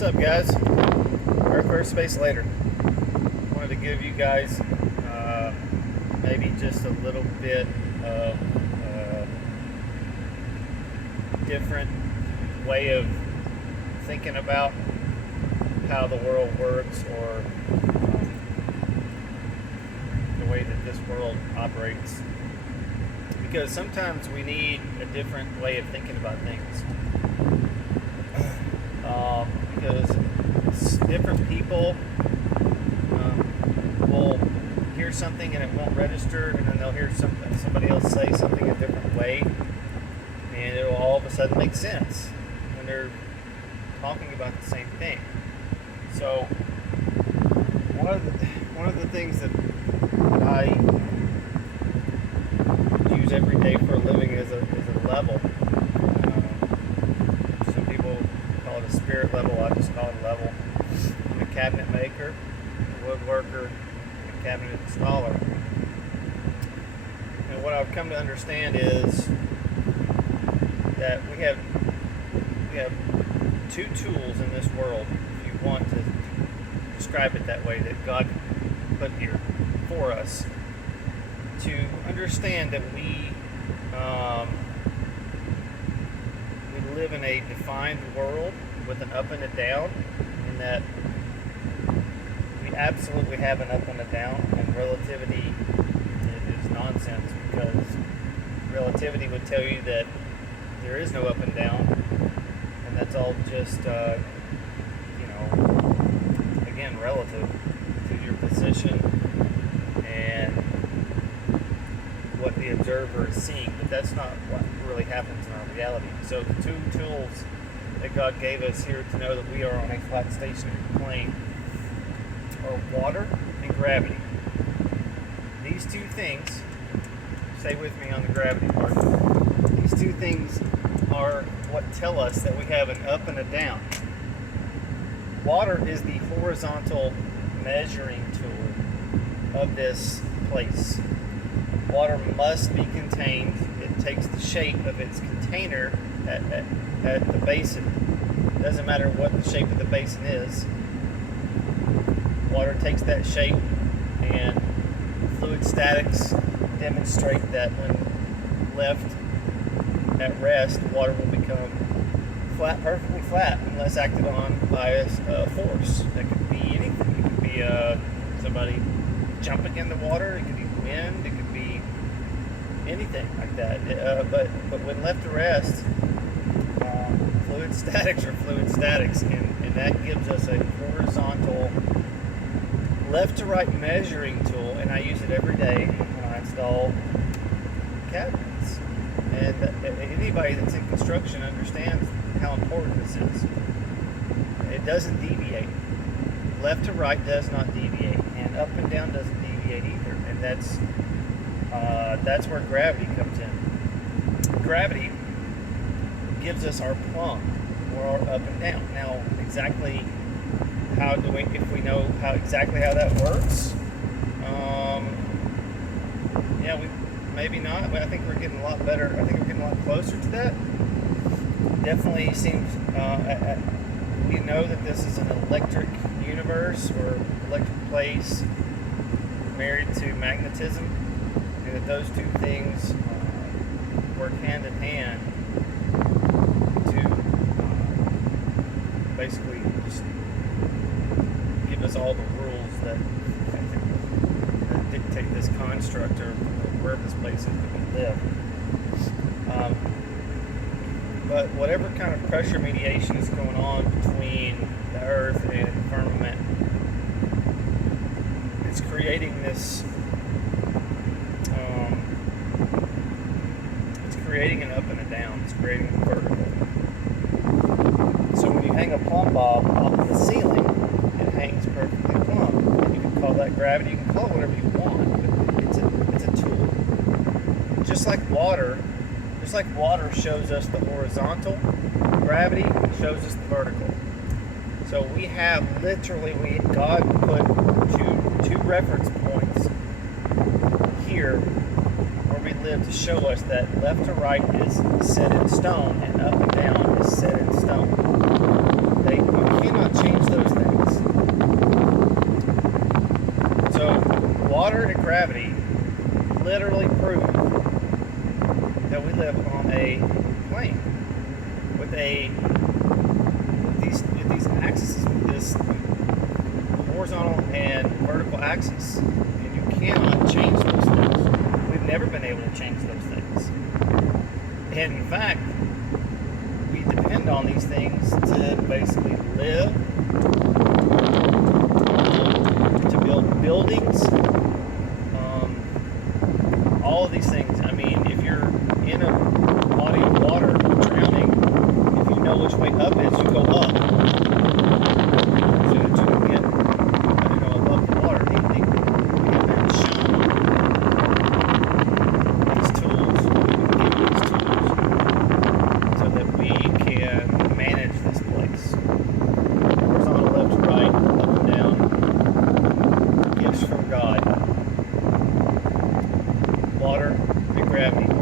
What's up, guys? Earth versus Space Later. Wanted to give you guys maybe just a little bit of different way of thinking about how the world works, or the way that this world operates. Because sometimes we need a different way of thinking about things. Because different people will hear something and it won't register, and then they'll hear somebody else say something a different way, and it'll all of a sudden make sense when they're talking about the same thing. So one of the things that I use every day for a living is a level. Some people call it a spirit level. I just call it a level. I'm a cabinet maker, a woodworker, a cabinet installer. And what I've come to understand is that we have two tools in this world, if you want to describe it that way, that God put here for us to understand that we live in a defined world with an up and a down, and that we absolutely have an up and a down, and relativity is nonsense, because relativity would tell you that there is no up and down, and that's all just again, relative to your position and what the observer is seeing. But that's not what really happens in our reality. So the two tools that God gave us here to know that we are on a flat stationary plane are water and gravity. These two things, stay with me on the gravity part, these two things are what tell us that we have an up and a down. Water is the horizontal measuring tool of this place. Water must be contained. It takes the shape of its container at the basin. It doesn't matter what the shape of the basin is. Water takes that shape, and fluid statics demonstrate that when left at rest, water will become flat, perfectly flat, unless acted on by a force. That could be anything. It could be somebody jumping in the water. It could be wind. It could be anything like that. But when left to rest, fluid statics are fluid statics, and that gives us a horizontal left to right measuring tool, and I use it every day when I install cabinets. And anybody that's in construction understands how important this is. It doesn't deviate. Left to right does not deviate, and up and down doesn't deviate either. And that's where gravity comes in. Gravity gives us our plumb, or our up and down. Now, exactly how do we, if we know exactly how that works? Maybe not, but I think we're getting a lot better. I think we're getting a lot closer to that. Definitely seems, we know that this is an electric universe, or electric place married to magnetism, and that those two things work hand in hand to basically just give us all the rules that dictate this construct, or where this place is that we live. But whatever kind of pressure mediation is going on between the Earth and the firmament, it's creating this, it's creating an up and a down, it's creating a vertical. So when you hang a plumb bob off the ceiling, it hangs perfectly plumb. You can call that gravity, you can call it whatever you want, but it's a tool. Just like water shows us the horizontal, gravity shows us the vertical. So we have God put two reference points here where we live to show us that left to right is set in stone, and up and down is set in stone. You cannot gravity literally prove that we live on a plane with these axes, with this horizontal and vertical axis, and you cannot change those things. We've never been able to change those things, and in fact, we depend on these things to basically live, to build buildings, all of these things. I mean, if you're in a body of water drowning, if you know which way up is, you go up so that you can get, above the water. We have been shown these tools, we can give these tools so that we can manage this place. Horizontal, left, right, up and down, gifts from God. Water and gravity.